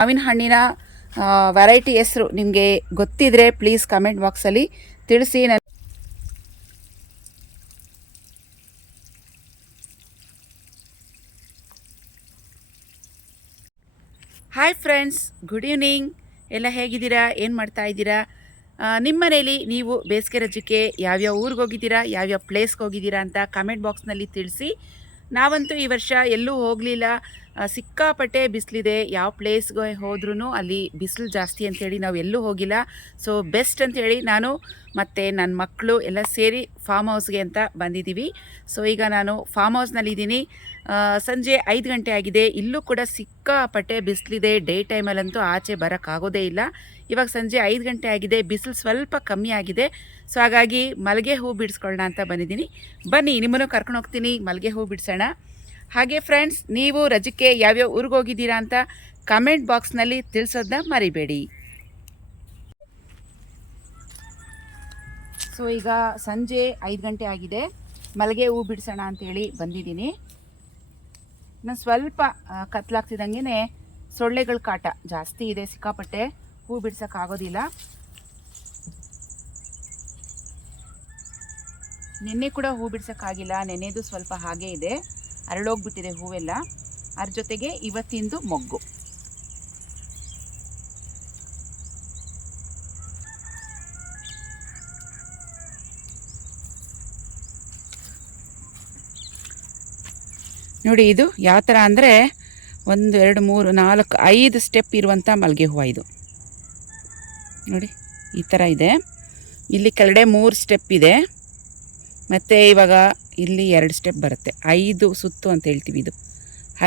ಮಾವಿನ ಹಣ್ಣಿನ ವೆರೈಟಿ ಹೆಸರು ನಿಮಗೆ ಗೊತ್ತಿದ್ರೆ ಪ್ಲೀಸ್ ಕಮೆಂಟ್ ಬಾಕ್ಸಲ್ಲಿ ತಿಳಿಸಿ. Hi friends, good evening. ಎಲ್ಲ ಹೇಗಿದ್ದೀರಾ? ಏನು ಮಾಡ್ತಾ ಇದ್ದೀರಾ? ನಿಮ್ಮ ಮನೇಲಿ ನೀವು ಬೇಸಿಗೆ ರಜಕ್ಕೆ ಯಾವ್ಯಾವ ಊರಿಗೆ ಹೋಗಿದ್ದೀರಾ, ಯಾವ್ಯಾವ ಪ್ಲೇಸ್ಗೆ ಹೋಗಿದ್ದೀರಾ ಅಂತ ಕಮೆಂಟ್ ಬಾಕ್ಸ್ನಲ್ಲಿ ತಿಳಿಸಿ. ನಾವಂತೂ ಈ ವರ್ಷ ಎಲ್ಲೂ ಹೋಗಲಿಲ್ಲ. ಸಿಕ್ಕಾಪಟ್ಟೆ ಬಿಸಿಲಿದೆ. ಯಾವ ಪ್ಲೇಸ್ಗೆ ಹೋದ್ರೂ ಅಲ್ಲಿ ಬಿಸಿಲು ಜಾಸ್ತಿ ಅಂಥೇಳಿ ನಾವು ಎಲ್ಲೂ ಹೋಗಿಲ್ಲ. ಸೊ ಬೆಸ್ಟ್ ಅಂಥೇಳಿ ನಾನು ಮತ್ತು ನನ್ನ ಮಕ್ಕಳು ಎಲ್ಲ ಸೇರಿ ಫಾರ್ಮ್ ಹೌಸ್ಗೆ ಅಂತ ಬಂದಿದ್ದೀವಿ. ಸೊ ಈಗ ನಾನು ಫಾರ್ಮ್ ಹೌಸ್ನಲ್ಲಿದ್ದೀನಿ. ಸಂಜೆ 5 ಗಂಟೆ ಆಗಿದೆ. ಇಲ್ಲೂ ಕೂಡ ಸಿಕ್ಕಾಪಟ್ಟೆ ಬಿಸಿಲಿದೆ. ಡೇ ಟೈಮಲ್ಲಂತೂ ಆಚೆ ಬರೋಕ್ಕಾಗೋದೇ ಇಲ್ಲ. ಇವಾಗ ಸಂಜೆ 5 ಗಂಟೆ ಆಗಿದೆ. ಬಿಸಿಲು ಸ್ವಲ್ಪ ಕಮ್ಮಿ ಆಗಿದೆ. ಸೊ ಹಾಗಾಗಿ ಮಲ್ಲಿಗೆ ಹೂ ಬಿಡಿಸ್ಕೊಳ್ಳೋಣ ಅಂತ ಬಂದಿದ್ದೀನಿ. ಬನ್ನಿ, ನಿಮ್ಮನ್ನು ಕರ್ಕೊಂಡು ಹೋಗ್ತೀನಿ, ಮಲ್ಲಿಗೆ ಹೂ ಬಿಡಿಸೋಣ. ಹಾಗೆ ಫ್ರೆಂಡ್ಸ್, ನೀವು ರಜಕ್ಕೆ ಯಾವ್ಯಾವ ಊರಿಗೆ ಹೋಗಿದ್ದೀರಾ ಅಂತ ಕಮೆಂಟ್ ಬಾಕ್ಸ್ನಲ್ಲಿ ತಿಳಿಸೋದನ್ನ ಮರಿಬೇಡಿ. ಸೊ ಈಗ ಸಂಜೆ 5 ಗಂಟೆ ಆಗಿದೆ. ಮಲ್ಲಿಗೆ ಹೂ ಬಿಡಿಸೋಣ ಅಂತೇಳಿ ಬಂದಿದ್ದೀನಿ. ನಾನು ಸ್ವಲ್ಪ ಕತ್ಲಾಗ್ತಿದ್ದಂಗೆ ಸೊಳ್ಳೆಗಳ ಕಾಟ ಜಾಸ್ತಿ ಇದೆ. ಸಿಕ್ಕಾಪಟ್ಟೆ ಹೂ ಬಿಡ್ಸೋಕ್ಕಾಗೋದಿಲ್ಲ. ನಿನ್ನೆ ಕೂಡ ಹೂ ಬಿಡ್ಸೋಕ್ಕಾಗಿಲ್ಲ. ನೆನ್ನೆದು ಸ್ವಲ್ಪ ಹಾಗೇ ಇದೆ, ಅರಳೋಗ್ಬಿಟ್ಟಿದೆ ಹೂವೆಲ್ಲ. ಅದ್ರ ಜೊತೆಗೆ ಇವತ್ತಿಂದು ಮೊಗ್ಗು. ನೋಡಿ, ಇದು ಯಾವ ಥರ ಅಂದರೆ 1 2 3 4 5 ಸ್ಟೆಪ್ ಇರುವಂಥ ಮಲ್ಲಿಗೆ ಹೂವು ಇದು. ನೋಡಿ, ಈ ಥರ ಇದೆ. ಇಲ್ಲಿ ಕೆಳಗಡೆ 3 ಸ್ಟೆಪ್ ಇದೆ, ಮತ್ತು ಇವಾಗ ಇಲ್ಲಿ 2 ಸ್ಟೆಪ್ ಬರುತ್ತೆ. 5 ಸುತ್ತು ಅಂತ ಹೇಳ್ತೀವಿ. ಇದು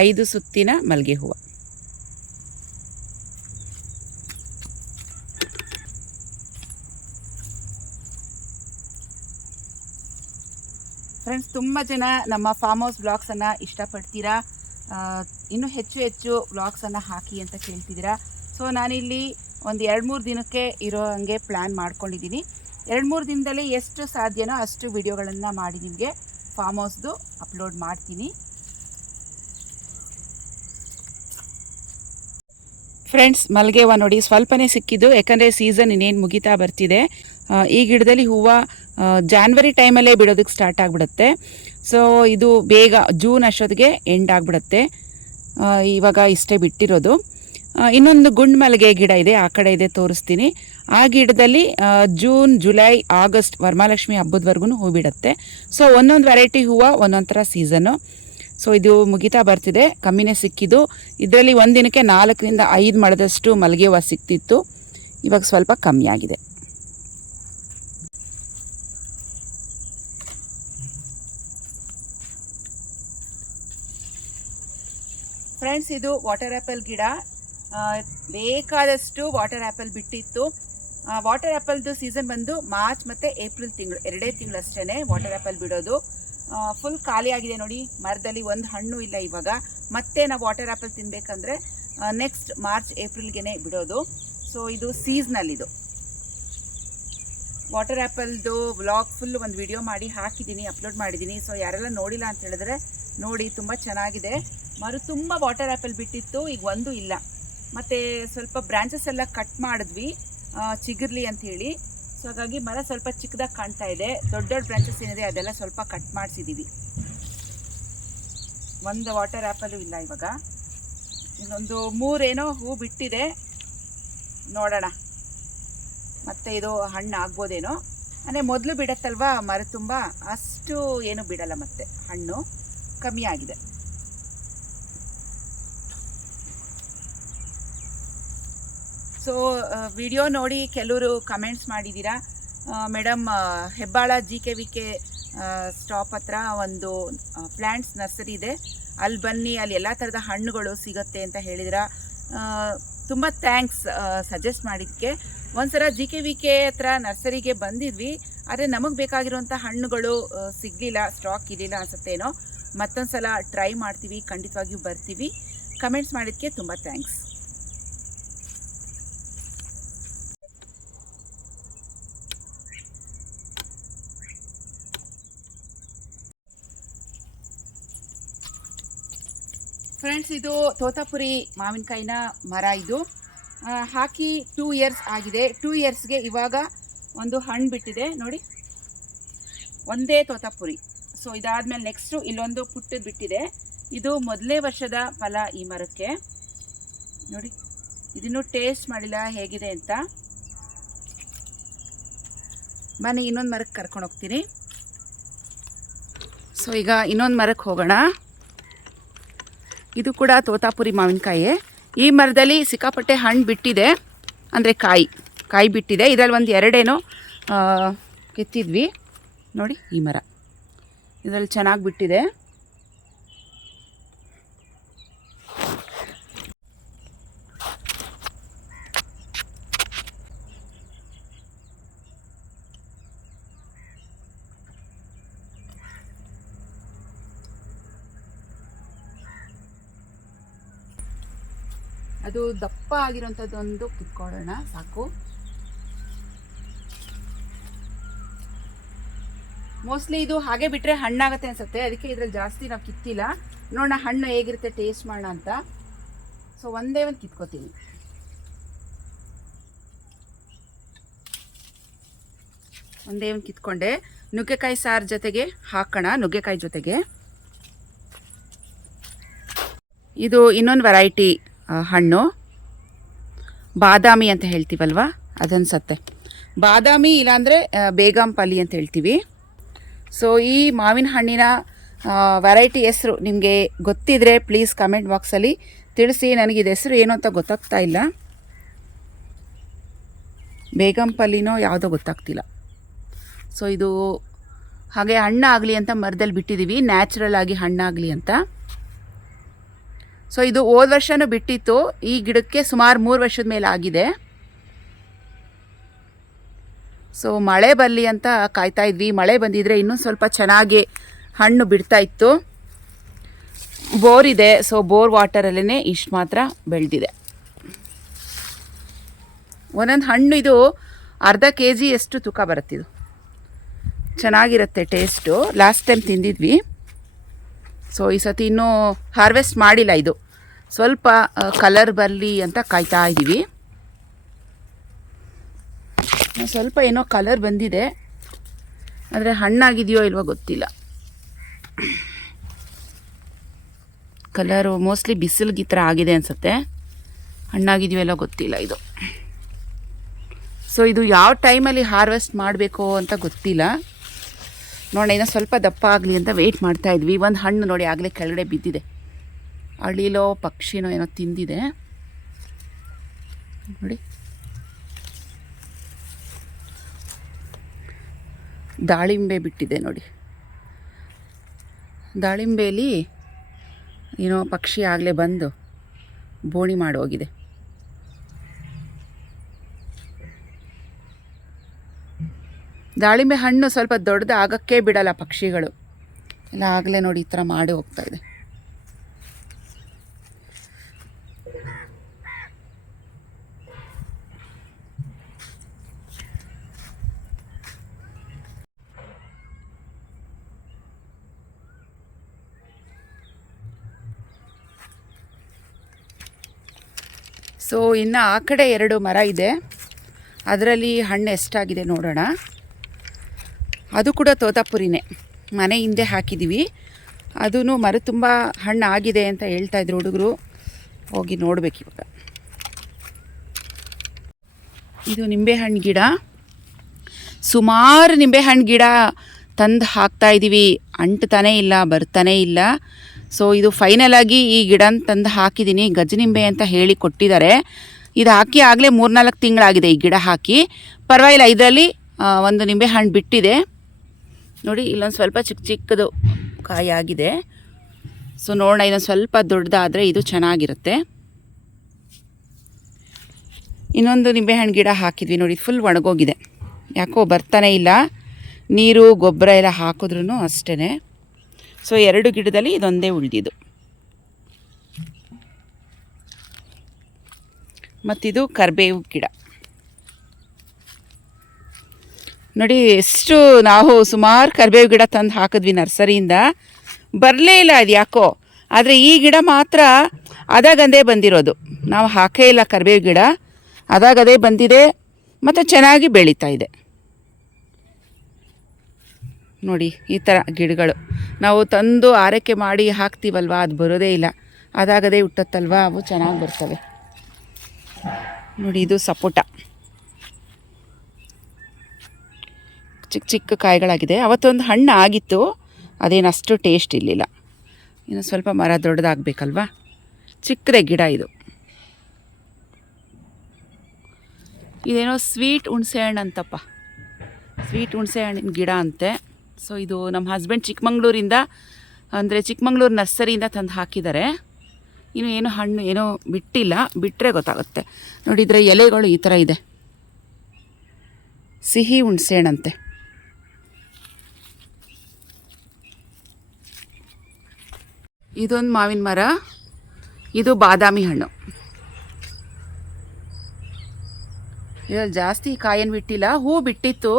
5 ಸುತ್ತಿನ ಮಲ್ಲಿಗೆ ಹೂವು. ಫ್ರೆಂಡ್ಸ್, ತುಂಬ ಜನ ನಮ್ಮ ಫಾರ್ಮ್ ಹೌಸ್ ವ್ಲಾಗ್ಸನ್ನು ಇಷ್ಟಪಡ್ತೀರಾ. ಇನ್ನೂ ಹೆಚ್ಚು ವ್ಲಾಗ್ಸನ್ನು ಹಾಕಿ ಅಂತ ಕೇಳ್ತಿದ್ದೀರಾ. ಸೊ ನಾನಿಲ್ಲಿ ಒಂದು 2-3 ದಿನಕ್ಕೆ ಇರೋ ಹಂಗೆ ಪ್ಲ್ಯಾನ್ ಮಾಡ್ಕೊಂಡಿದ್ದೀನಿ. 2-3 ದಿನದಲ್ಲಿ ಎಷ್ಟು ಸಾಧ್ಯನೋ ಅಷ್ಟು ವಿಡಿಯೋಗಳನ್ನು ಮಾಡಿ ನಿಮಗೆ ಫಾರ್ಮ್ ಹೌಸ್ದು ಅಪ್ಲೋಡ್ ಮಾಡ್ತೀನಿ. ಫ್ರೆಂಡ್ಸ್, ಮಲ್ಲಿಗೆ ಹೂವು ನೋಡಿ ಸ್ವಲ್ಪನೇ ಸಿಕ್ಕಿದ್ದು, ಯಾಕಂದರೆ ಸೀಸನ್ ಇನ್ನೇನು ಮುಗಿತಾ ಬರ್ತಿದೆ. ಈ ಗಿಡದಲ್ಲಿ ಹೂವು ಜಾನ್ವರಿ ಟೈಮಲ್ಲೇ ಬಿಡೋದಕ್ಕೆ ಸ್ಟಾರ್ಟ್ ಆಗಿಬಿಡುತ್ತೆ. ಸೊ ಇದು ಬೇಗ ಜೂನ್ ಅಷ್ಟೊತ್ತಿಗೆ ಎಂಡ್ ಆಗಿಬಿಡುತ್ತೆ. ಇವಾಗ ಇಷ್ಟೇ ಬಿಟ್ಟಿರೋದು. ಇನ್ನೊಂದು ಗುಂಡು ಮಲ್ಲಿಗೆ ಗಿಡ ಇದೆ, ಆ ಕಡೆ ಇದೆ, ತೋರಿಸ್ತೀನಿ. ಆ ಗಿಡದಲ್ಲಿ ಜೂನ್ ಜುಲೈ ಆಗಸ್ಟ್ ವರಮಹಾಲಕ್ಷ್ಮಿ ಹಬ್ಬದವರೆಗೂ ಹೂ ಬಿಡುತ್ತೆ. ಸೊ ಒಂದೊಂದು ವೆರೈಟಿ ಹೂವು ಒಂದೊಂದು ಥರ ಸೀಸನ್ನು. ಸೊ ಇದು ಮುಗಿತಾ ಬರ್ತಿದೆ. ಕಮ್ಮಿನೇ ಸಿಕ್ಕಿದ್ದು. ಇದರಲ್ಲಿ ಒಂದು ದಿನಕ್ಕೆ 4ರಿಂದ 5 ಮೊಳದಷ್ಟು ಮಲ್ಲಿಗೆ ಹೂವು ಸಿಕ್ತಿತ್ತು. ಇವಾಗ ಸ್ವಲ್ಪ ಕಮ್ಮಿ ಆಗಿದೆ. ಫ್ರೆಂಡ್ಸ್, ಇದು ವಾಟರ್ ಆ್ಯಪಲ್ ಗಿಡ. ಬೇಕಾದಷ್ಟು ವಾಟರ್ ಆ್ಯಪಲ್ ಬಿಟ್ಟಿತ್ತು. ವಾಟರ್ ಆ್ಯಪಲ್ದು ಸೀಸನ್ ಬಂದು ಮಾರ್ಚ್ ಮತ್ತು ಏಪ್ರಿಲ್ ತಿಂಗಳು, 2 ತಿಂಗಳು ಅಷ್ಟೇ ವಾಟರ್ ಆ್ಯಪಲ್ ಬಿಡೋದು. ಫುಲ್ ಖಾಲಿ ಆಗಿದೆ ನೋಡಿ. ಮರದಲ್ಲಿ ಒಂದು ಹಣ್ಣು ಇಲ್ಲ ಇವಾಗ. ಮತ್ತೆ ನಾವು ವಾಟರ್ ಆ್ಯಪಲ್ ತಿನ್ನಬೇಕಂದ್ರೆ ನೆಕ್ಸ್ಟ್ ಮಾರ್ಚ್ ಏಪ್ರಿಲ್ಗೆ ಬಿಡೋದು. ಸೊ ಇದು ಸೀಸ್ನಲ್ಲಿದು ವಾಟರ್ ಆ್ಯಪಲ್ದು ವ್ಲಾಗ್ ಫುಲ್ ಒಂದು ವಿಡಿಯೋ ಮಾಡಿ ಹಾಕಿದ್ದೀನಿ, ಅಪ್ಲೋಡ್ ಮಾಡಿದ್ದೀನಿ. ಸೊ ಯಾರೆಲ್ಲ ನೋಡಿಲ್ಲ ಅಂತ ಹೇಳಿದ್ರೆ ನೋಡಿ, ತುಂಬ ಚೆನ್ನಾಗಿದೆ. ಮರು ತುಂಬ ವಾಟರ್ ಆ್ಯಪಲ್ ಬಿಟ್ಟಿತ್ತು, ಈಗ ಒಂದು ಇಲ್ಲ. ಮತ್ತು ಸ್ವಲ್ಪ ಬ್ರಾಂಚಸ್ ಎಲ್ಲ ಕಟ್ ಮಾಡಿದ್ವಿ ಚಿಗುರ್ಲಿ ಅಂಥೇಳಿ. ಸೊ ಹಾಗಾಗಿ ಮರ ಸ್ವಲ್ಪ ಚಿಕ್ಕದಾಗಿ ಕಾಣ್ತಾ ಇದೆ. ದೊಡ್ಡ ಬ್ರಾಂಚಸ್ ಏನಿದೆ ಅದೆಲ್ಲ ಸ್ವಲ್ಪ ಕಟ್ ಮಾಡಿಸಿದ್ದೀವಿ. ಒಂದು ವಾಟರ್ ಆ್ಯಪಲು ಇಲ್ಲ ಇವಾಗ. ಇನ್ನೊಂದು 3 ಏನೋ ಹೂ ಬಿಟ್ಟಿದೆ, ನೋಡೋಣ ಮತ್ತು ಇದು ಹಣ್ಣು ಆಗ್ಬೋದೇನೋ. ಅಂದರೆ ಮೊದಲು ಬಿಡತ್ತಲ್ವ ಮರ ತುಂಬ, ಅಷ್ಟು ಏನು ಬಿಡಲ್ಲ. ಮತ್ತೆ ಹಣ್ಣು ಕಮ್ಮಿ ಆಗಿದೆ. ಸೊ ವಿಡಿಯೋ ನೋಡಿ ಕೆಲವರು ಕಮೆಂಟ್ಸ್ ಮಾಡಿದ್ದೀರಾ, ಮೇಡಮ್ ಹೆಬ್ಬಾಳ GKVK ಸ್ಟಾಪ್ ಹತ್ರ ಒಂದು ಪ್ಲ್ಯಾಂಟ್ಸ್ ನರ್ಸರಿ ಇದೆ, ಅಲ್ಲಿ ಬನ್ನಿ, ಅಲ್ಲಿ ಎಲ್ಲ ಥರದ ಹಣ್ಣುಗಳು ಸಿಗುತ್ತೆ ಅಂತ ಹೇಳಿದಿರಾ. ತುಂಬ ಥ್ಯಾಂಕ್ಸ್ ಸಜೆಸ್ಟ್ ಮಾಡಿದ್ದಕ್ಕೆ. ಒಂದ್ಸಲ GKVK ಹತ್ರ ನರ್ಸರಿಗೆ ಬಂದಿದ್ವಿ, ಆದರೆ ನಮಗೆ ಬೇಕಾಗಿರುವಂಥ ಹಣ್ಣುಗಳು ಸಿಗಲಿಲ್ಲ, ಸ್ಟಾಕ್ ಇರಲಿಲ್ಲ ಅನ್ಸುತ್ತೇನೋ. ಮತ್ತೊಂದು ಸಲ ಟ್ರೈ ಮಾಡ್ತೀವಿ, ಖಂಡಿತವಾಗಿಯೂ ಬರ್ತೀವಿ. ಕಮೆಂಟ್ಸ್ ಮಾಡಿದ್ದಕ್ಕೆ ತುಂಬ ಥ್ಯಾಂಕ್ಸ್. ಫ್ರೆಂಡ್ಸ್, ಇದು ತೋತಾಪುರಿ ಮಾವಿನಕಾಯಿನ ಮರ. ಇದು ಹಾಕಿ 2 ಇಯರ್ಸ್ ಆಗಿದೆ. 2 ಇಯರ್ಸ್ಗೆ ಇವಾಗ ಒಂದು ಹಣ್ಣು ಬಿಟ್ಟಿದೆ ನೋಡಿ, ಒಂದೇ ತೋತಾಪುರಿ. ಸೊ ಇದಾದಮೇಲೆ ನೆಕ್ಸ್ಟು ಇಲ್ಲೊಂದು ಪುಟ್ಟದ್ದು ಬಿಟ್ಟಿದೆ. ಇದು ಮೊದಲನೇ ವರ್ಷದ ಫಲ ಈ ಮರಕ್ಕೆ. ನೋಡಿ, ಇದನ್ನು ಟೇಸ್ಟ್ ಮಾಡಿಲ್ಲ ಹೇಗಿದೆ ಅಂತ. ಬನ್ನಿ ಇನ್ನೊಂದು ಮರಕ್ಕೆ ಕರ್ಕೊಂಡು ಹೋಗ್ತೀನಿ. ಸೊ ಈಗ ಇನ್ನೊಂದು ಮರಕ್ಕೆ ಹೋಗೋಣ. ಇದು ಕೂಡ ತೋತಾಪುರಿ ಮಾವಿನಕಾಯಿ. ಈ ಮರದಲ್ಲಿ ಸಿಕ್ಕಾಪಟ್ಟೆ ಹಣ್ಣು ಬಿಟ್ಟಿದೆ, ಅಂದರೆ ಕಾಯಿ ಬಿಟ್ಟಿದೆ. ಇದರಲ್ಲಿ ಒಂದು ಎರಡೇನೋ ಕೆತ್ತಿದ್ವಿ ನೋಡಿ. ಈ ಮರ ಇದರಲ್ಲಿ ಚೆನ್ನಾಗಿ ಬಿಟ್ಟಿದೆ. ಅದು ದಪ್ಪ ಆಗಿರೋಂಥದ್ದೊಂದು ಕಿತ್ಕೊಳ್ಳೋಣ ಸಾಕು. ಮೋಸ್ಟ್ಲಿ ಇದು ಹಾಗೆ ಬಿಟ್ಟರೆ ಹಣ್ಣಾಗತ್ತೆ ಅನ್ಸುತ್ತೆ, ಅದಕ್ಕೆ ಇದ್ರಲ್ಲಿ ಜಾಸ್ತಿ ನಾವು ಕಿತ್ತಿಲ್ಲ. ನೋಡೋಣ ಹಣ್ಣು ಹೇಗಿರುತ್ತೆ, ಟೇಸ್ಟ್ ಮಾಡೋಣ ಅಂತ. ಸೊ ಒಂದೇ ಒಂದು ಕಿತ್ಕೋತೀನಿ. ಒಂದೇ ಒಂದು ಕಿತ್ಕೊಂಡೆ. ನುಗ್ಗೆಕಾಯಿ ಸಾರು ಜೊತೆಗೆ ಹಾಕೋಣ, ನುಗ್ಗೆಕಾಯಿ ಜೊತೆಗೆ. ಇದು ಇನ್ನೊಂದು ವೆರೈಟಿ ಹಣ್ಣು, ಬಾದಾಮಿ ಅಂತ ಹೇಳ್ತೀವಲ್ವ ಅದನ್ಸತ್ತೆ. ಬಾದಾಮಿ ಇಲ್ಲಾಂದರೆ ಬೇಗಂಪಲ್ಲಿ ಅಂತ ಹೇಳ್ತೀವಿ. ಸೊ ಈ ಮಾವಿನ ಹಣ್ಣಿನ ವೆರೈಟಿ ಹೆಸರು ನಿಮಗೆ ಗೊತ್ತಿದ್ರೆ ಪ್ಲೀಸ್ ಕಮೆಂಟ್ ಬಾಕ್ಸಲ್ಲಿ ತಿಳಿಸಿ. ನನಗಿದು ಹೆಸರು ಏನು ಅಂತ ಗೊತ್ತಾಗ್ತಾ ಇಲ್ಲ. ಬೇಗಂಪಲ್ಲಿನೋ ಯಾವುದೋ ಗೊತ್ತಾಗ್ತಿಲ್ಲ. ಸೊ ಇದು ಹಾಗೆ ಹಣ್ಣಾಗಲಿ ಅಂತ ಮರದಲ್ಲಿ ಬಿಟ್ಟಿದ್ದೀವಿ, ನ್ಯಾಚುರಲ್ ಆಗಿ ಹಣ್ಣಾಗಲಿ ಅಂತ. ಸೊ ಇದು ಹೋದ ವರ್ಷವೂ ಬಿಟ್ಟಿತ್ತು. ಈ ಗಿಡಕ್ಕೆ ಸುಮಾರು 3 ವರ್ಷದ ಮೇಲೆ ಆಗಿದೆ. ಸೊ ಮಳೆ ಬರಲಿ ಅಂತ ಕಾಯ್ತಾ ಇದ್ವಿ. ಮಳೆ ಬಂದಿದ್ರೆ ಇನ್ನೂ ಸ್ವಲ್ಪ ಚೆನ್ನಾಗಿ ಹಣ್ಣು ಬಿಡ್ತಾ ಇತ್ತು. ಬೋರ್ ಇದೆ, ಸೊ ಬೋರ್ ವಾಟರಲ್ಲೇ ಇಷ್ಟು ಮಾತ್ರ ಬೆಳೆದಿದೆ. ಒಂದೊಂದು ಹಣ್ಣು ಇದು ಅರ್ಧ kg ಅಷ್ಟು ತೂಕ ಬರುತ್ತಿದ್ದು. ಚೆನ್ನಾಗಿರುತ್ತೆ ಟೇಸ್ಟು. ಲಾಸ್ಟ್ ಟೈಮ್ ತಿಂದಿದ್ವಿ. ಸೊ ಈ ಸತಿ ಇನ್ನೂ ಹಾರ್ವೆಸ್ಟ್ ಮಾಡಿಲ್ಲ. ಇದು ಸ್ವಲ್ಪ ಕಲರ್ ಬರಲಿ ಅಂತ ಕಾಯ್ತಾ ಇದ್ದೀವಿ. ಸ್ವಲ್ಪ ಏನೋ ಕಲರ್ ಬಂದಿದೆ, ಆದರೆ ಹಣ್ಣಾಗಿದೆಯೋ ಇಲ್ವೋ ಗೊತ್ತಿಲ್ಲ. ಕಲರು ಮೋಸ್ಟ್ಲಿ ಬಿಸಿಲಿಗೆ ಈ ಥರ ಆಗಿದೆ ಅನಿಸುತ್ತೆ. ಹಣ್ಣಾಗಿದೆಯೋ ಎಲ್ಲ ಗೊತ್ತಿಲ್ಲ ಇದು. ಸೊ ಇದು ಯಾವ ಟೈಮಲ್ಲಿ ಹಾರ್ವೆಸ್ಟ್ ಮಾಡಬೇಕು ಅಂತ ಗೊತ್ತಿಲ್ಲ. ನೋಡೋಣ, ಇನ್ನೂ ಸ್ವಲ್ಪ ದಪ್ಪ ಆಗಲಿ ಅಂತ ವೆಯ್ಟ್ ಮಾಡ್ತಾಯಿದ್ವಿ. ಒಂದು ಹಣ್ಣು ನೋಡಿ ಆಗಲೇ ಕೆಳಗಡೆ ಬಿದ್ದಿದೆ. ಅಳಿಲೋ ಪಕ್ಷಿನೋ ಏನೋ ತಿಂದಿದೆ ನೋಡಿ. ದಾಳಿಂಬೆ ಬಿಟ್ಟಿದೆ ನೋಡಿ. ದಾಳಿಂಬೆಯಲ್ಲಿ ಏನೋ ಪಕ್ಷಿ ಆಗಲೇ ಬಂದು ಬೋಣಿ ಮಾಡೋಗಿದೆ. ದಾಳಿಂಬೆ ಹಣ್ಣು ಸ್ವಲ್ಪ ದೊಡ್ಡದು ಆಗೋಕ್ಕೆ ಬಿಡಲ್ಲ ಪಕ್ಷಿಗಳು ಎಲ್ಲ. ಆಗಲೇ ನೋಡಿ ಈ ಥರ ಮಾಡಿ ಹೋಗ್ತಾ ಇದೆ. ಸೊ ಇನ್ನು ಆ ಕಡೆ 2 ಮರ ಇದೆ, ಅದರಲ್ಲಿ ಹಣ್ಣು ಎಷ್ಟಾಗಿದೆ ನೋಡೋಣ. ಅದು ಕೂಡ ತೋತಾಪುರಿನೇ, ಮನೆ ಹಿಂದೆ ಹಾಕಿದ್ದೀವಿ. ಅದೂ ಮರ ತುಂಬ ಹಣ್ಣು ಆಗಿದೆ ಅಂತ ಹೇಳ್ತಾಯಿದ್ರು ಹುಡುಗರು. ಹೋಗಿ ನೋಡ್ಬೇಕು ಇವಾಗ. ಇದು ನಿಂಬೆಹಣ್ಣು ಗಿಡ. ಸುಮಾರು ನಿಂಬೆಹಣ್ಣು ಗಿಡ ತಂದು ಹಾಕ್ತಾಯಿದ್ದೀವಿ, ಅಂಟ್ತಾನೇ ಇಲ್ಲ, ಬರ್ತಾನೇ ಇಲ್ಲ. ಸೊ ಇದು ಫೈನಲ್ ಆಗಿ ಈ ಗಿಡನ ತಂದು ಹಾಕಿದ್ದೀನಿ. ಗಜನಿಂಬೆ ಅಂತ ಹೇಳಿ ಕೊಟ್ಟಿದ್ದಾರೆ. ಇದು ಹಾಕಿ ಆಗಲೇ 3-4 ತಿಂಗಳಾಗಿದೆ ಈ ಗಿಡ ಹಾಕಿ. ಪರವಾಗಿಲ್ಲ, ಇದರಲ್ಲಿ ಒಂದು ನಿಂಬೆಹಣ್ಣು ಬಿಟ್ಟಿದೆ ನೋಡಿ. ಇಲ್ಲೊಂದು ಸ್ವಲ್ಪ ಚಿಕ್ಕದು ಕಾಯಿ ಆಗಿದೆ. ಸೊ ನೋಡೋಣ, ಇನ್ನೊಂದು ಸ್ವಲ್ಪ ದೊಡ್ಡದಾದರೆ ಇದು ಚೆನ್ನಾಗಿರುತ್ತೆ. ಇನ್ನೊಂದು ನಿಂಬೆಹಣ್ಣು ಗಿಡ ಹಾಕಿದ್ವಿ ನೋಡಿ, ಫುಲ್ ಒಣಗೋಗಿದೆ, ಯಾಕೋ ಬರ್ತಾನೆ ಇಲ್ಲ. ನೀರು ಗೊಬ್ಬರ ಎಲ್ಲ ಹಾಕಿದ್ರೂ ಅಷ್ಟೇ. ಸೊ 2 ಗಿಡದಲ್ಲಿ ಇದೊಂದೇ ಉಳಿದಿದ್ದು. ಮತ್ತಿದು ಕರಿಬೇವು ಗಿಡ ನೋಡಿ. ಎಷ್ಟು ನಾವು ಸುಮಾರು ಕರಿಬೇವು ಗಿಡ ತಂದು ಹಾಕಿದ್ವಿ ನರ್ಸರಿಯಿಂದ, ಬರಲೇ ಇಲ್ಲ ಅದು ಯಾಕೋ. ಆದರೆ ಈ ಗಿಡ ಮಾತ್ರ ಅದಾಗಂದೇ ಬಂದಿರೋದು, ನಾವು ಹಾಕೇ ಇಲ್ಲ ಕರಿಬೇವು ಗಿಡ, ಅದಾಗದೇ ಬಂದಿದೆ ಮತ್ತು ಚೆನ್ನಾಗಿ ಬೆಳೀತಾ ಇದೆ. ನೋಡಿ ಈ ಥರ ಗಿಡಗಳು ನಾವು ತಂದು ಆರೈಕೆ ಮಾಡಿ ಹಾಕ್ತೀವಲ್ವ, ಅದು ಬರೋದೇ ಇಲ್ಲ, ಅದಾಗದೇ ಹುಟ್ಟತ್ತಲ್ವ, ಅವು ಚೆನ್ನಾಗಿ ಬರ್ತವೆ. ನೋಡಿ ಇದು ಸಪೋಟ, ಚಿಕ್ಕ ಚಿಕ್ಕ ಕಾಯಿಗಳಾಗಿದೆ. ಅವತ್ತೊಂದು ಹಣ್ಣು ಆಗಿತ್ತು, ಅದೇನು ಅಷ್ಟು ಟೇಸ್ಟ್ ಇರಲಿಲ್ಲ. ಇನ್ನು ಸ್ವಲ್ಪ ಮರ ದೊಡ್ಡದಾಗಬೇಕಲ್ವ. ಚಿಕ್ಕದೇ ಗಿಡ ಇದು. ಇದೇನೋ ಸ್ವೀಟ್ ಹುಣಸೆ ಹಣ್ಣು ಅಂತಪ್ಪ, ಸ್ವೀಟ್ ಹುಣಸೆ ಹಣ್ಣಿನ ಗಿಡ ಅಂತೆ. ಸೊ ಇದು ನಮ್ಮ ಹಸ್ಬೆಂಡ್ ಚಿಕ್ಕಮಂಗ್ಳೂರಿಂದ, ಅಂದರೆ ಚಿಕ್ಕಮಂಗ್ಳೂರು ನರ್ಸರಿಯಿಂದ ತಂದು ಹಾಕಿದ್ದಾರೆ. ಇನ್ನು ಏನು ಹಣ್ಣು ಏನೋ ಬಿಟ್ಟಿಲ್ಲ, ಬಿಟ್ಟರೆ ಗೊತ್ತಾಗುತ್ತೆ. ನೋಡಿದರೆ ಎಲೆಗಳು ಈ ಥರ ಇದೆ, ಸಿಹಿ ಹುಣಸೆ ಹಣ್ಣಂತೆ. ಇದೊಂದು ಮಾವಿನ ಮರ, ಇದು ಬಾದಾಮಿ ಹಣ್ಣು. ಇದರಲ್ಲಿ ಜಾಸ್ತಿ ಕಾಯನ್ನು ಬಿಟ್ಟಿಲ್ಲ, ಹೂ ಬಿಟ್ಟಿತ್ತು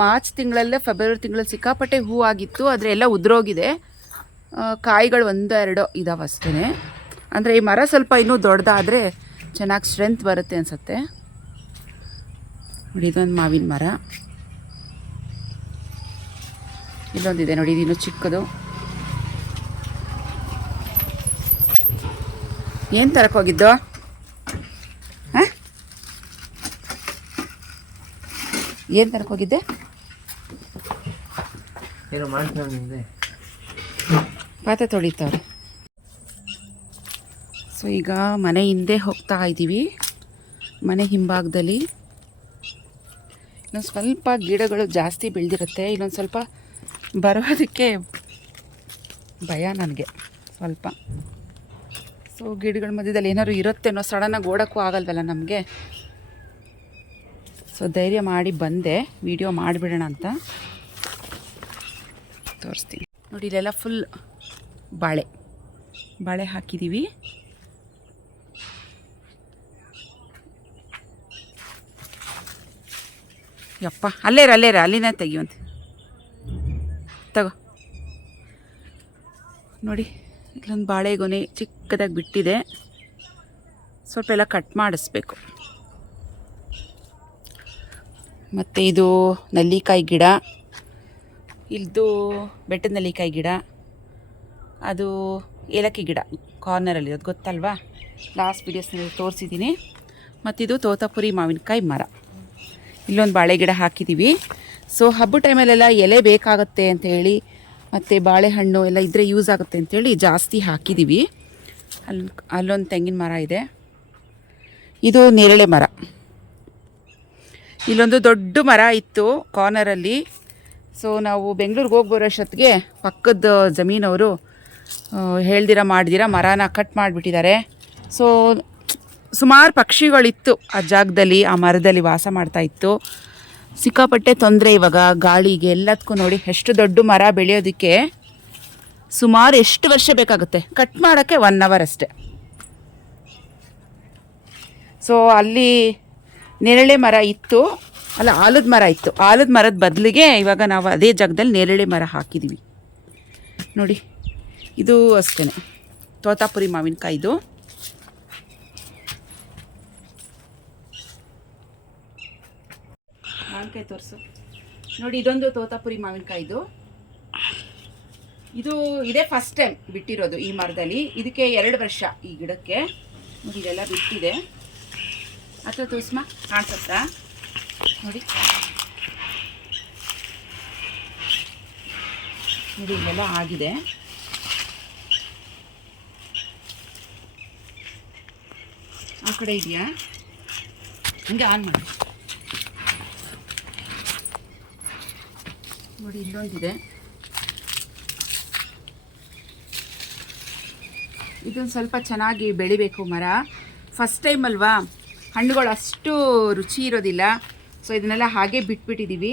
ಮಾರ್ಚ್ ತಿಂಗಳಲ್ಲೇ, ಫೆಬ್ರವರಿ ತಿಂಗಳಲ್ಲಿ ಸಿಕ್ಕಾಪಟ್ಟೆ ಹೂ ಆಗಿತ್ತು, ಆದರೆ ಎಲ್ಲ ಉದುರೋಗಿದೆ. ಕಾಯಿಗಳು ಒಂದೆರಡು ಇದಾವೆ ಅಷ್ಟೇ. ಅಂದರೆ ಈ ಮರ ಸ್ವಲ್ಪ ಇನ್ನೂ ದೊಡ್ಡದಾದರೆ ಚೆನ್ನಾಗಿ ಸ್ಟ್ರೆಂತ್ ಬರುತ್ತೆ ಅನಿಸುತ್ತೆ. ನೋಡಿ ಇದೊಂದು ಮಾವಿನ ಮರ, ಇಲ್ಲೊಂದಿದೆ ನೋಡಿ, ಇದು ಇನ್ನೂ ಚಿಕ್ಕದು. ಏನು ತರಕೋಗಿದ್ದು? ಹಾಂ, ಏನು ತರಕೋಗಿದ್ದೆ? ಏನೋ ಮಾಡ್ತಾರೆ, ಪಾತ್ರೆ ತೊಳಿತಾವ್ರೆ. ಸೊ ಈಗ ಮನೆ ಹಿಂದೆ ಹೋಗ್ತಾ ಇದ್ದೀವಿ. ಮನೆ ಹಿಂಭಾಗದಲ್ಲಿ ಇನ್ನೊಂದು ಸ್ವಲ್ಪ ಗಿಡಗಳು ಜಾಸ್ತಿ ಬೆಳೆದಿರುತ್ತೆ, ಇನ್ನೊಂದು ಸ್ವಲ್ಪ ಬರೋದಕ್ಕೆ ಭಯ ನನಗೆ ಸ್ವಲ್ಪ. ಸೊ ಗಿಡಗಳ ಮಧ್ಯದಲ್ಲಿ ಏನಾದ್ರು ಇರುತ್ತೇನೋ, ಸಡನ್ನಾಗಿ ಓಡೋಕ್ಕೂ ಆಗಲ್ವಲ್ಲ ನಮಗೆ. ಸೊ ಧೈರ್ಯ ಮಾಡಿ ಬಂದೆ, ವಿಡಿಯೋ ಮಾಡಿಬಿಡೋಣ ಅಂತ. ತೋರಿಸ್ತೀನಿ ನೋಡಿ, ಇಲ್ಲೆಲ್ಲ ಫುಲ್ ಬಾಳೆ ಹಾಕಿದ್ದೀವಿ. ಯಪ್ಪ, ಅಲ್ಲೇರ ಅಲ್ಲಿಂದ ತೆಗಿಯುವಂತೆ ತಗೋ. ನೋಡಿ ಇಲ್ಲೊಂದು ಬಾಳೆಗೊನೆ ಚಿಕ್ಕದಾಗಿ ಬಿಟ್ಟಿದೆ, ಸ್ವಲ್ಪ ಎಲ್ಲ ಕಟ್ ಮಾಡಿಸ್ಬೇಕು. ಮತ್ತು ಇದು ನೆಲ್ಲಿಕಾಯಿ ಗಿಡ, ಇಲ್ದು ಬೆಟ್ಟದ ನೆಲ್ಲಿಕಾಯಿ ಗಿಡ, ಅದು ಏಲಕ್ಕಿ ಗಿಡ ಕಾರ್ನರಲ್ಲಿ, ಅದು ಗೊತ್ತಲ್ವಾ, ಲಾಸ್ಟ್ ವೀಡಿಯೋಸ್ನಲ್ಲಿ ತೋರಿಸಿದ್ದೀನಿ. ಮತ್ತಿದು ತೋತಾಪುರಿ ಮಾವಿನಕಾಯಿ ಮರ. ಇಲ್ಲೊಂದು ಬಾಳೆ ಗಿಡ ಹಾಕಿದ್ದೀವಿ. ಸೊ ಹಬ್ಬ ಟೈಮಲ್ಲೆಲ್ಲ ಎಲೆ ಬೇಕಾಗುತ್ತೆ ಅಂಥೇಳಿ, ಮತ್ತು ಬಾಳೆಹಣ್ಣು ಎಲ್ಲ ಇದ್ದರೆ ಯೂಸ್ ಆಗುತ್ತೆ ಅಂಥೇಳಿ ಜಾಸ್ತಿ ಹಾಕಿದ್ದೀವಿ. ಅಲ್ಲೊಂದು ತೆಂಗಿನ ಮರ ಇದೆ. ಇದು ನೇರಳೆ ಮರ. ಇಲ್ಲೊಂದು ದೊಡ್ಡ ಮರ ಇತ್ತು ಕಾರ್ನರಲ್ಲಿ. ಸೊ ನಾವು ಬೆಂಗಳೂರಿಗೆ ಹೋಗಿ ಬರೋಷ್ಟೊತ್ತಿಗೆ ಪಕ್ಕದ ಜಮೀನವರು ಹೇಳ್ದಿರ ಮಾಡ್ದಿರ ಮರನ ಕಟ್ ಮಾಡಿಬಿಟ್ಟಿದ್ದಾರೆ. ಸೊ ಸುಮಾರು ಪಕ್ಷಿಗಳಿತ್ತು ಆ ಜಾಗದಲ್ಲಿ, ಆ ಮರದಲ್ಲಿ ವಾಸ ಮಾಡ್ತಾಯಿತ್ತು. ಸಿಕ್ಕಾಪಟ್ಟೆ ತೊಂದರೆ ಇವಾಗ ಗಾಳಿಗೆ ಎಲ್ಲದಕ್ಕೂ. ನೋಡಿ ಎಷ್ಟು ದೊಡ್ಡ ಮರ ಬೆಳೆಯೋದಕ್ಕೆ ಸುಮಾರು ಎಷ್ಟು ವರ್ಷ ಬೇಕಾಗುತ್ತೆ, ಕಟ್ ಮಾಡೋಕ್ಕೆ 1 hour ಅಷ್ಟೆ. ಸೊ ಅಲ್ಲಿ ನೇರಳೆ ಮರ ಇತ್ತು, ಅಲ್ಲ ಆಲದ ಮರ ಇತ್ತು. ಆಲದ ಮರದ ಬದಲಿಗೆ ಇವಾಗ ನಾವು ಅದೇ ಜಾಗದಲ್ಲಿ ನೇರಳೆ ಮರ ಹಾಕಿದ್ದೀವಿ. ನೋಡಿ ಇದು ಅಷ್ಟೇ, ತೋತಾಪುರಿ ಮಾವಿನಕಾಯಿದು. ಮಾವಿನಕಾಯಿ ತೋರಿಸು. ನೋಡಿ ಇದೊಂದು ತೋತಾಪುರಿ ಮಾವಿನಕಾಯಿದು. ಇದು ಇದೇ ಫಸ್ಟ್ ಟೈಮ್ ಬಿಟ್ಟಿರೋದು ಈ ಮರದಲ್ಲಿ. ಇದಕ್ಕೆ 2 ವರ್ಷ ಈ ಗಿಡಕ್ಕೆ. ನೋಡಿ ಇದೆಲ್ಲ ಬಿಟ್ಟಿದೆ. ಅಥವಾ ತೋರಿಸ್ಮಾ, ಕಾಣಿಸುತ್ತಾ ನೋಡಿ. ನೋಡಿ ಇಲ್ಲೆಲ್ಲ ಆಗಿದೆ. ಆ ಕಡೆ ಇದೆಯಾ? ಹಂಗೆ ಆನ್ ಮಾಡಿ. ನೋಡಿ ಇಲ್ಲೊಂದಿದೆ. ಇದೊಂದು ಸ್ವಲ್ಪ ಚೆನ್ನಾಗಿ ಬೆಳಿಬೇಕು ಮರ. ಫಸ್ಟ್ ಟೈಮ್ ಅಲ್ವಾ, ಹಣ್ಣುಗಳು ಅಷ್ಟು ರುಚಿ ಇರೋದಿಲ್ಲ. ಸೊ ಇದನ್ನೆಲ್ಲ ಹಾಗೆ ಬಿಟ್ಬಿಟ್ಟಿದ್ದೀವಿ.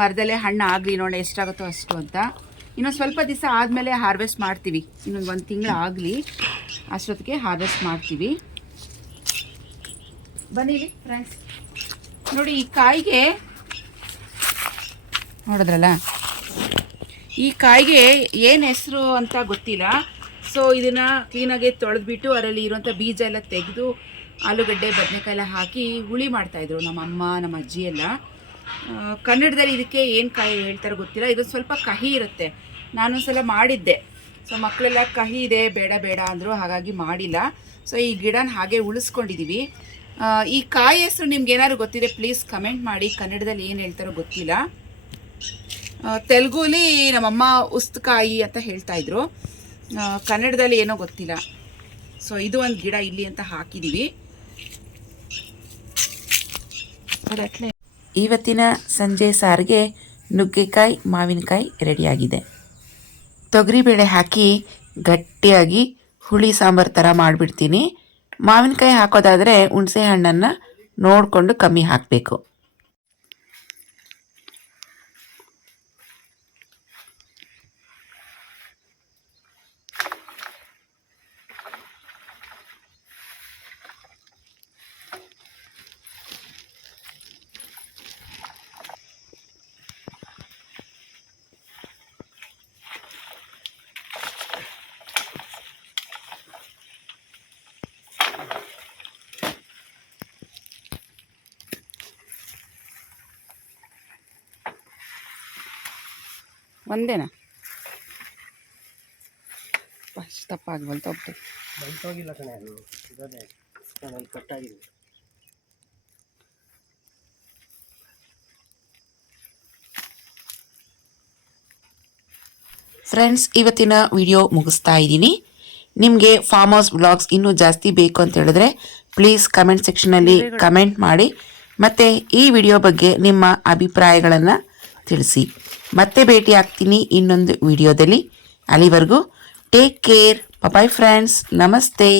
ಮರದಲ್ಲೇ ಹಣ್ಣು ಆಗಲಿ, ನೋಡಿ ಎಷ್ಟಾಗುತ್ತೋ ಅಷ್ಟು ಅಂತ. ಇನ್ನೊಂದು ಸ್ವಲ್ಪ ದಿವಸ ಆದಮೇಲೆ ಹಾರ್ವೆಸ್ಟ್ ಮಾಡ್ತೀವಿ. ಇನ್ನೊಂದು 1 ತಿಂಗಳು ಆಗಲಿ, ಅಷ್ಟೊತ್ತಿಗೆ ಹಾರ್ವೆಸ್ಟ್ ಮಾಡ್ತೀವಿ. ಬನ್ನಿ ಫ್ರೆಂಡ್ಸ್, ನೋಡಿ ಈ ಕಾಯಿಗೆ ನೋಡಿದ್ರಲ್ಲ, ಈ ಕಾಯಿಗೆ ಏನು ಹೆಸರು ಅಂತ ಗೊತ್ತಿಲ್ಲ. ಸೊ ಇದನ್ನು ಕ್ಲೀನಾಗಿ ತೊಳೆದ್ಬಿಟ್ಟು ಅದರಲ್ಲಿ ಇರುವಂಥ ಬೀಜ ಎಲ್ಲ ತೆಗೆದು ಆಲೂಗಡ್ಡೆ ಬದನೆಕಾಯಿ ಎಲ್ಲ ಹಾಕಿ ಹುಳಿ ಮಾಡ್ತಾಯಿದ್ರು ನಮ್ಮ ಅಮ್ಮ ನಮ್ಮ ಅಜ್ಜಿ ಎಲ್ಲ. ಕನ್ನಡದಲ್ಲಿ ಇದಕ್ಕೆ ಏನು ಕಾಯಿ ಹೇಳ್ತಾರೋ ಗೊತ್ತಿಲ್ಲ. ಇದು ಸ್ವಲ್ಪ ಕಹಿ ಇರುತ್ತೆ. ನಾನೊಂದು ಸಲ ಮಾಡಿದ್ದೆ. ಸೊ ಮಕ್ಕಳೆಲ್ಲ ಕಹಿ ಇದೆ ಬೇಡ ಬೇಡ ಅಂದರು, ಹಾಗಾಗಿ ಮಾಡಿಲ್ಲ. ಸೊ ಈ ಗಿಡನ ಹಾಗೆ ಉಳಿಸ್ಕೊಂಡಿದ್ದೀವಿ. ಈ ಕಾಯಿ ಹೆಸರು ನಿಮ್ಗೆ ಏನಾದ್ರು ಗೊತ್ತಿದೆ ಪ್ಲೀಸ್ ಕಮೆಂಟ್ ಮಾಡಿ. ಕನ್ನಡದಲ್ಲಿ ಏನು ಹೇಳ್ತಾರೋ ಗೊತ್ತಿಲ್ಲ. ತೆಲುಗುಲಿ ನಮ್ಮಮ್ಮ ಉಸ್ತಕಾಯಿ ಅಂತ ಹೇಳ್ತಾಯಿದ್ರು, ಕನ್ನಡದಲ್ಲಿ ಏನೋ ಗೊತ್ತಿಲ್ಲ. ಸೊ ಇದು ಒಂದು ಗಿಡ ಇಲ್ಲಿ ಅಂತ ಹಾಕಿದ್ದೀವಿ. ಇವತ್ತಿನ ಸಂಜೆ ಸಾರಿಗೆ ನುಗ್ಗೆಕಾಯಿ ಮಾವಿನಕಾಯಿ ರೆಡಿಯಾಗಿದೆ. ತೊಗರಿಬೇಳೆ ಹಾಕಿ ಗಟ್ಟಿಯಾಗಿ ಹುಳಿ ಸಾಂಬಾರು ಥರ ಮಾಡಿಬಿಡ್ತೀನಿ. ಮಾವಿನಕಾಯಿ ಹಾಕೋದಾದರೆ ಹುಣಸೆ ಹಣ್ಣನ್ನು ನೋಡಿಕೊಂಡು ಕಮ್ಮಿ ಹಾಕಬೇಕು. ಒಂದೇನಾ ಅಷ್ಟು ತಪ್ಪಾಗಿ ಬಂತೋಗಿಲ್ಲ ಕಣೆ, ಅದು ಇರೋದೇ ಕಟ್ಟಾಗಿದೆ. ಫ್ರೆಂಡ್ಸ್, ಇವತ್ತಿನ ವಿಡಿಯೋ ಮುಗಿಸ್ತಾ ಇದ್ದೀನಿ. ನಿಮಗೆ ಫಾರ್ಮ್ ಹೌಸ್ ವ್ಲಾಗ್ಸ್ ಇನ್ನೂ ಜಾಸ್ತಿ ಬೇಕು ಅಂತ ಹೇಳಿದ್ರೆ ಪ್ಲೀಸ್ ಕಮೆಂಟ್ ಸೆಕ್ಷನಲ್ಲಿ ಕಮೆಂಟ್ ಮಾಡಿ. ಮತ್ತು ಈ ವಿಡಿಯೋ ಬಗ್ಗೆ ನಿಮ್ಮ ಅಭಿಪ್ರಾಯಗಳನ್ನು ತಿಳಿಸಿ. ಮತ್ತೆ ಭೇಟಿ ಆಗ್ತೀನಿ ಇನ್ನೊಂದು ವಿಡಿಯೋದಲ್ಲಿ. ಅಲ್ಲಿವರೆಗೂ ಟೇಕ್ ಕೇರ್. Bye friends. ನಮಸ್ತೆ.